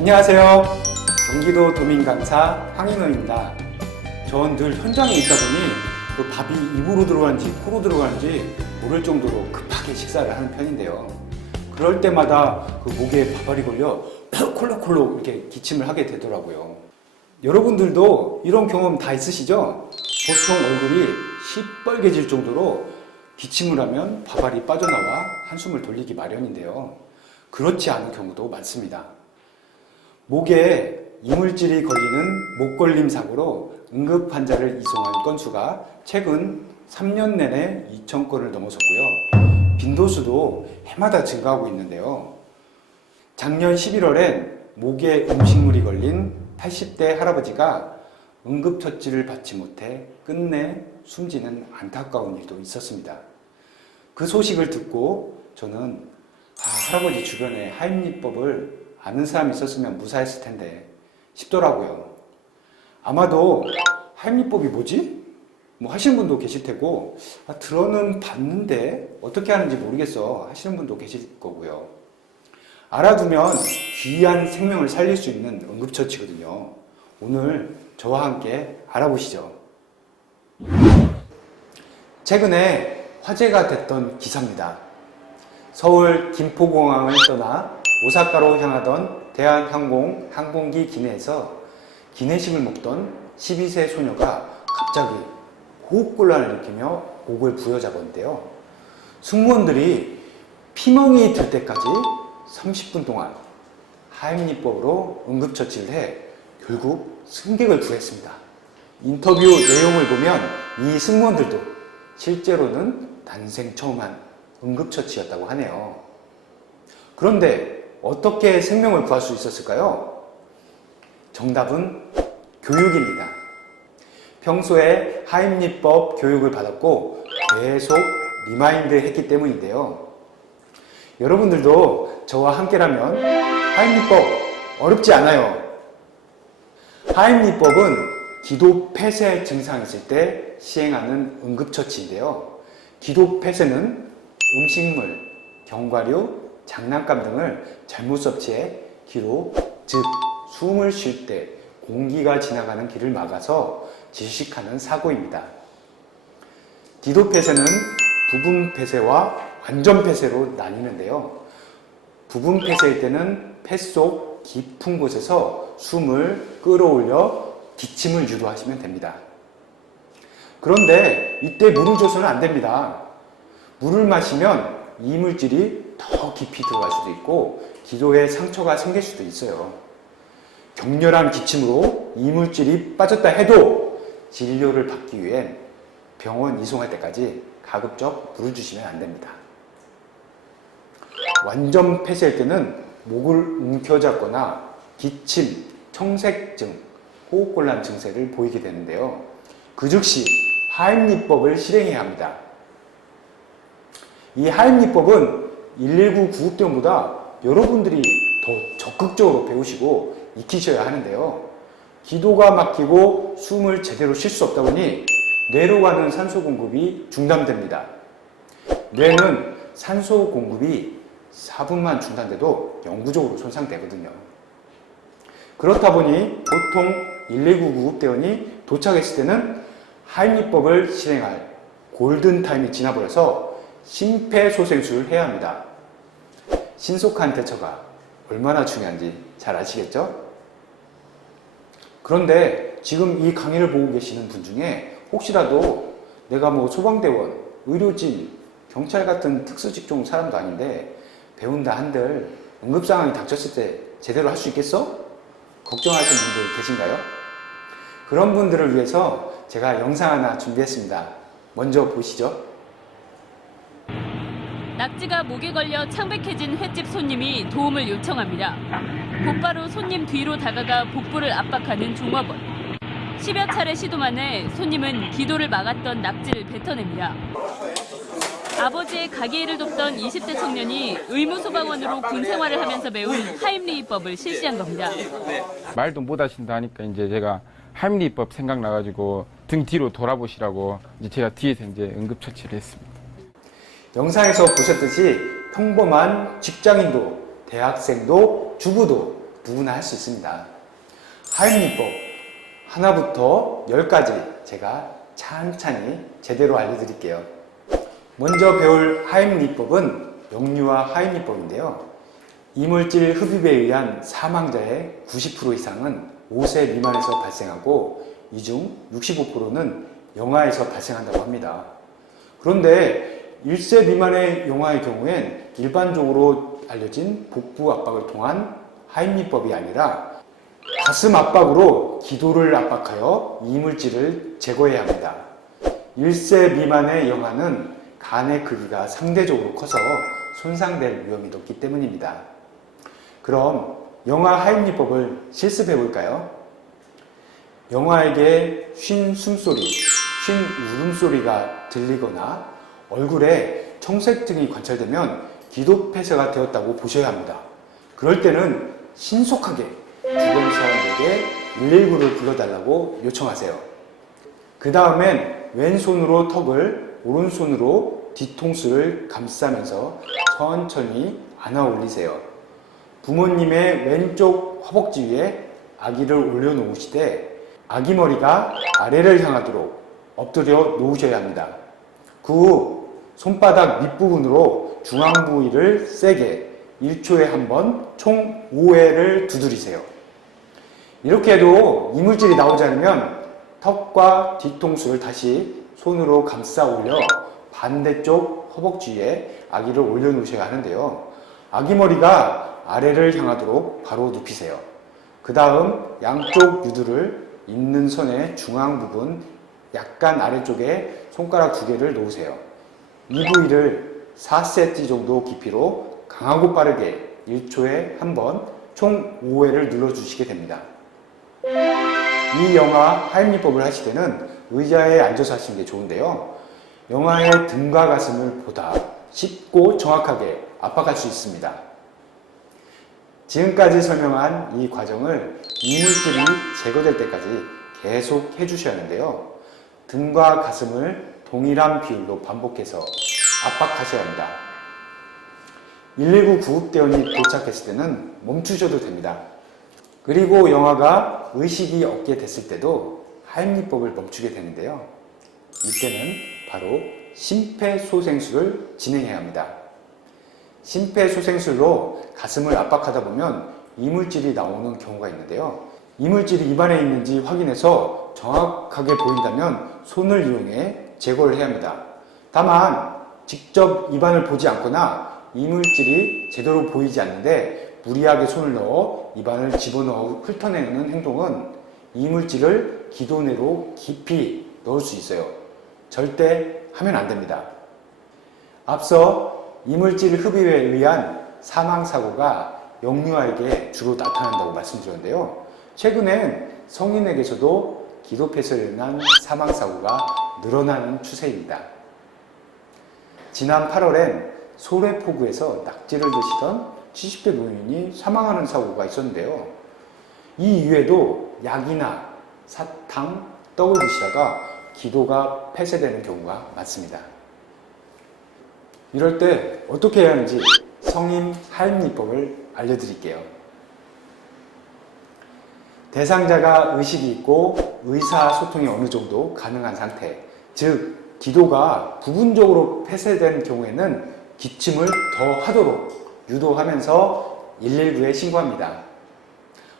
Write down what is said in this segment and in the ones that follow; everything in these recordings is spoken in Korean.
안녕하세요. 경기도 도민강사 황인호입니다. 전 늘 현장에 있다 보니 그 밥이 입으로 들어가는지 코로 들어가는지 모를 정도로 급하게 식사를 하는 편인데요. 그럴 때마다 그 목에 밥알이 걸려 콜록콜록 이렇게 기침을 하게 되더라고요. 여러분들도 이런 경험 다 있으시죠? 보통 얼굴이 시뻘개질 정도로 기침을 하면 밥알이 빠져나와 한숨을 돌리기 마련인데요. 그렇지 않은 경우도 많습니다. 목에 이물질이 걸리는 목걸림 사고로 응급 환자를 이송한 건수가 최근 3년 내내 2,000건을 넘어섰고요. 빈도수도 해마다 증가하고 있는데요. 작년 11월엔 목에 음식물이 걸린 80대 할아버지가 응급처치를 받지 못해 끝내 숨지는 안타까운 일도 있었습니다. 그 소식을 듣고 저는 할아버지 주변에 하임리법을 아는 사람이 있었으면 무사했을 텐데 싶더라고요. 아마도 하임리법이 뭐지? 뭐 하시는 분도 계실 테고 들어는 봤는데 어떻게 하는지 모르겠어 하시는 분도 계실 거고요. 알아두면 귀한 생명을 살릴 수 있는 응급처치거든요. 오늘 저와 함께 알아보시죠. 최근에 화제가 됐던 기사입니다. 서울 김포공항을 떠나 오사카로 향하던 대한항공 항공기 기내에서 기내식을 먹던 12세 소녀가 갑자기 호흡곤란을 느끼며 목을 부여잡았는데요. 승무원들이 피멍이 들 때까지 30분 동안 하임리법으로 응급처치를 해 결국 승객을 구했습니다. 인터뷰 내용을 보면 이 승무원들도 실제로는 난생 처음 한 응급처치였다고 하네요. 그런데 어떻게 생명을 구할 수 있었을까요? 정답은 교육입니다. 평소에 하임리법 교육을 받았고 계속 리마인드 했기 때문인데요. 여러분들도 저와 함께라면 하임리법 어렵지 않아요. 하임리법은 기도 폐쇄 증상이 있을 때 시행하는 응급처치인데요. 기도 폐쇄는 음식물, 견과류, 장난감 등을 잘못 섭취해 기도, 즉 숨을 쉴 때 공기가 지나가는 길을 막아서 질식하는 사고입니다. 기도 폐쇄는 부분 폐쇄와 완전 폐쇄로 나뉘는데요. 부분 폐쇄일 때는 폐 속 깊은 곳에서 숨을 끌어올려 기침을 유도하시면 됩니다. 그런데 이때 물을 줘서는 안 됩니다. 물을 마시면 이물질이 더 깊이 들어갈 수도 있고 기도에 상처가 생길 수도 있어요. 격렬한 기침으로 이물질이 빠졌다 해도 진료를 받기 위해 병원 이송할 때까지 가급적 물을 주시면 안 됩니다. 완전 폐쇄일 때는 목을 움켜잡거나 기침, 청색증, 호흡곤란 증세를 보이게 되는데요. 그 즉시 하임리법을 실행해야 합니다. 이 하임리법은 119 구급대원보다 여러분들이 더 적극적으로 배우시고 익히셔야 하는데요. 기도가 막히고 숨을 제대로 쉴 수 없다 보니 뇌로 가는 산소 공급이 중단됩니다. 뇌는 산소 공급이 4분만 중단돼도 영구적으로 손상되거든요. 그렇다 보니 보통 119 구급대원이 도착했을 때는 하임리법을 실행할 골든타임이 지나버려서 심폐소생술을 해야 합니다. 신속한 대처가 얼마나 중요한지 잘 아시겠죠? 그런데 지금 이 강의를 보고 계시는 분 중에 혹시라도 내가 뭐 소방대원, 의료진, 경찰 같은 특수직종 사람도 아닌데 배운다 한들 응급상황이 닥쳤을 때 제대로 할 수 있겠어? 걱정하시는 분들 계신가요? 그런 분들을 위해서 제가 영상 하나 준비했습니다. 먼저 보시죠. 낙지가 목에 걸려 창백해진 횟집 손님이 도움을 요청합니다. 곧바로 손님 뒤로 다가가 복부를 압박하는 종업원. 10여 차례 시도만에 손님은 기도를 막았던 낙지를 뱉어냅니다. 아버지의 가게 일을 돕던 20대 청년이 의무소방원으로 군 생활을 하면서 배운 하임리법을 실시한 겁니다. 말도 못 하신다 하니까 이제 제가 하임리법 생각나가지고 등 뒤로 돌아보시라고 이제 제가 뒤에서 이제 응급처치를 했습니다. 영상에서 보셨듯이 평범한 직장인도, 대학생도, 주부도 누구나 할 수 있습니다. 하임리법 하나부터 10까지 제가 찬찬히 제대로 알려드릴게요. 먼저 배울 하임리법은 역류와 하임리법인데요. 이물질 흡입에 의한 사망자의 90% 이상은 5세 미만에서 발생하고 이 중 65%는 영아에서 발생한다고 합니다. 그런데 1세 미만의 영아의 경우엔 일반적으로 알려진 복부 압박을 통한 하임리법이 아니라 가슴 압박으로 기도를 압박하여 이물질을 제거해야 합니다. 1세 미만의 영아는 간의 크기가 상대적으로 커서 손상될 위험이 높기 때문입니다. 그럼 영아 하임리법을 실습해 볼까요? 영아에게 쉰 숨소리, 쉰 울음소리가 들리거나 얼굴에 청색증이 관찰되면 기도 폐쇄가 되었다고 보셔야 합니다. 그럴 때는 신속하게 주변 사람에게 119를 불러달라고 요청하세요. 그 다음엔 왼손으로 턱을 오른손으로 뒤통수를 감싸면서 천천히 안아 올리세요. 부모님의 왼쪽 허벅지 위에 아기를 올려놓으시되 아기 머리가 아래를 향하도록 엎드려 놓으셔야 합니다. 그 후 손바닥 밑부분으로 중앙 부위를 세게 1초에 한 번 총 5회를 두드리세요. 이렇게 해도 이물질이 나오지 않으면 턱과 뒤통수를 다시 손으로 감싸 올려 반대쪽 허벅지 위에 아기를 올려놓으셔야 하는데요. 아기 머리가 아래를 향하도록 바로 눕히세요. 그 다음 양쪽 유두를 있는 손의 중앙 부분 약간 아래쪽에 손가락 2개를 놓으세요. 이 부위를 4cm 정도 깊이로 강하고 빠르게 1초에 한 번 총 5회를 눌러주시게 됩니다. 이 영아 하임리법을 하실 때는 의자에 앉아서 하시는 게 좋은데요. 영아의 등과 가슴을 보다 쉽고 정확하게 압박할 수 있습니다. 지금까지 설명한 이 과정을 이물질이 제거될 때까지 계속 해주셔야 하는데요. 등과 가슴을 동일한 비율로 반복해서 압박하셔야 합니다. 119 구급대원이 도착했을 때는 멈추셔도 됩니다. 그리고 영아가 의식이 없게 됐을 때도 하임리법을 멈추게 되는데요. 이때는 바로 심폐소생술을 진행해야 합니다. 심폐소생술로 가슴을 압박하다 보면 이물질이 나오는 경우가 있는데요. 이물질이 입안에 있는지 확인해서 정확하게 보인다면 손을 이용해 제거를 해야 합니다. 다만 직접 입안을 보지 않거나 이물질이 제대로 보이지 않는데 무리하게 손을 넣어 입안을 집어넣어 훑어내는 행동은 이물질을 기도 내로 깊이 넣을 수 있어요. 절대 하면 안 됩니다. 앞서 이물질 흡입에 의한 사망사고가 영유아에게 주로 나타난다고 말씀드렸는데요. 최근엔 성인에게서도 기도 폐쇄로 인한 사망사고가 늘어나는 추세입니다. 지난 8월엔 소래포구에서 낙지를 드시던 70대 노인이 사망하는 사고가 있었는데요. 이 이후에도 약이나 사탕, 떡을 드시다가 기도가 폐쇄되는 경우가 많습니다. 이럴 때 어떻게 해야 하는지 성임 하임리법을 알려드릴게요. 대상자가 의식이 있고 의사소통이 어느 정도 가능한 상태, 즉 기도가 부분적으로 폐쇄된 경우에는 기침을 더 하도록 유도하면서 119에 신고합니다.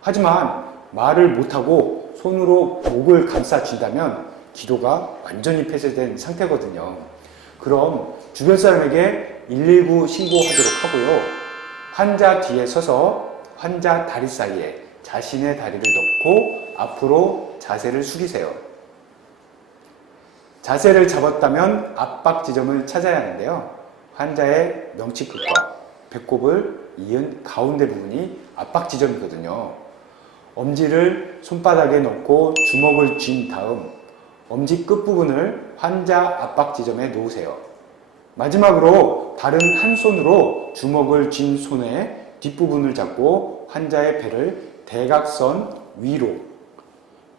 하지만 말을 못하고 손으로 목을 감싸 쥔다면 기도가 완전히 폐쇄된 상태거든요. 그럼 주변 사람에게 119 신고하도록 하고요. 환자 뒤에 서서 환자 다리 사이에 자신의 다리를 넣고 앞으로 자세를 숙이세요. 자세를 잡았다면 압박 지점을 찾아야 하는데요. 환자의 명치끝과 배꼽을 이은 가운데 부분이 압박 지점이거든요. 엄지를 손바닥에 넣고 주먹을 쥔 다음 엄지 끝부분을 환자 압박 지점에 놓으세요. 마지막으로 다른 한 손으로 주먹을 쥔 손의 뒷부분을 잡고 환자의 배를 대각선 위로,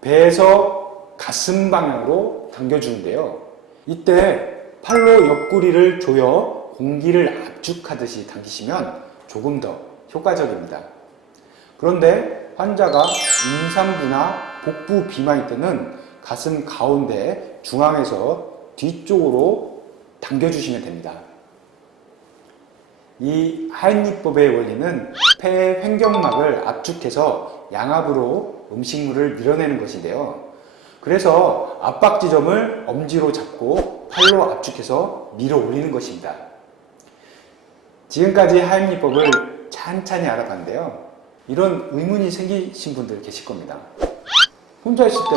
배에서 가슴 방향으로 당겨주는데요. 이때 팔로 옆구리를 조여 공기를 압축하듯이 당기시면 조금 더 효과적입니다. 그런데 환자가 임산부나 복부 비만일 때는 가슴 가운데 중앙에서 뒤쪽으로 당겨주시면 됩니다. 이 하인리법의 원리는 폐의 횡격막을 압축해서 양압으로 음식물을 밀어내는 것인데요. 그래서 압박 지점을 엄지로 잡고 팔로 압축해서 밀어 올리는 것입니다. 지금까지 하임리법을 찬찬히 알아봤는데요. 이런 의문이 생기신 분들 계실 겁니다. 혼자 있을 때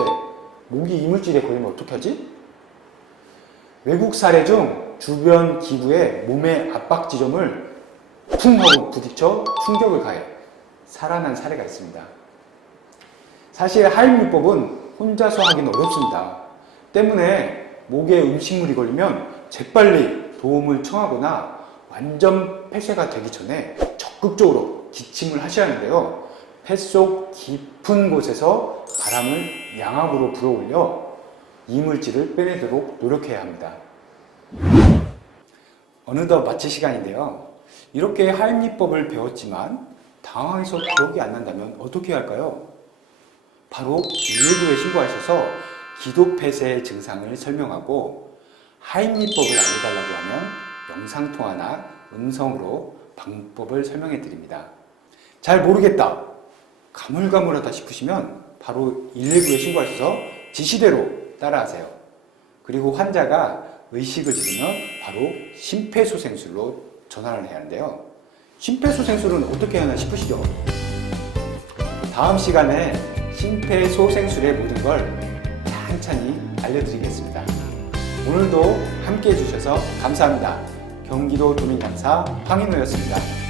모기 이물질에 걸리면 어떻게 하지? 외국 사례 중 주변 기부에 몸의 압박 지점을 쿵 하고 부딪혀 충격을 가해 살아난 사례가 있습니다. 사실 하임리법은 혼자서 하기는 어렵습니다. 때문에 목에 음식물이 걸리면 재빨리 도움을 청하거나 완전 폐쇄가 되기 전에 적극적으로 기침을 하셔야 하는데요. 폐 속 깊은 곳에서 바람을 양압으로 불어올려 이물질을 빼내도록 노력해야 합니다. 어느덧 마칠 시간인데요. 이렇게 하임리법을 배웠지만 당황해서 기억이 안 난다면 어떻게 해야 할까요? 바로 119에 신고하셔서 기도 폐쇄의 증상을 설명하고 하임리법을 알려달라고 하면 영상통화나 음성으로 방법을 설명해 드립니다. 잘 모르겠다, 가물가물하다 싶으시면 바로 119에 신고하셔서 지시대로 따라하세요. 그리고 환자가 의식을 잃으면 바로 심폐소생술로 전환을 해야 하는데요. 심폐소생술은 어떻게 하나 싶으시죠? 다음 시간에 심폐소생술의 모든 걸 찬찬히 알려드리겠습니다. 오늘도 함께 해주셔서 감사합니다. 경기도 도민간사 황인호였습니다.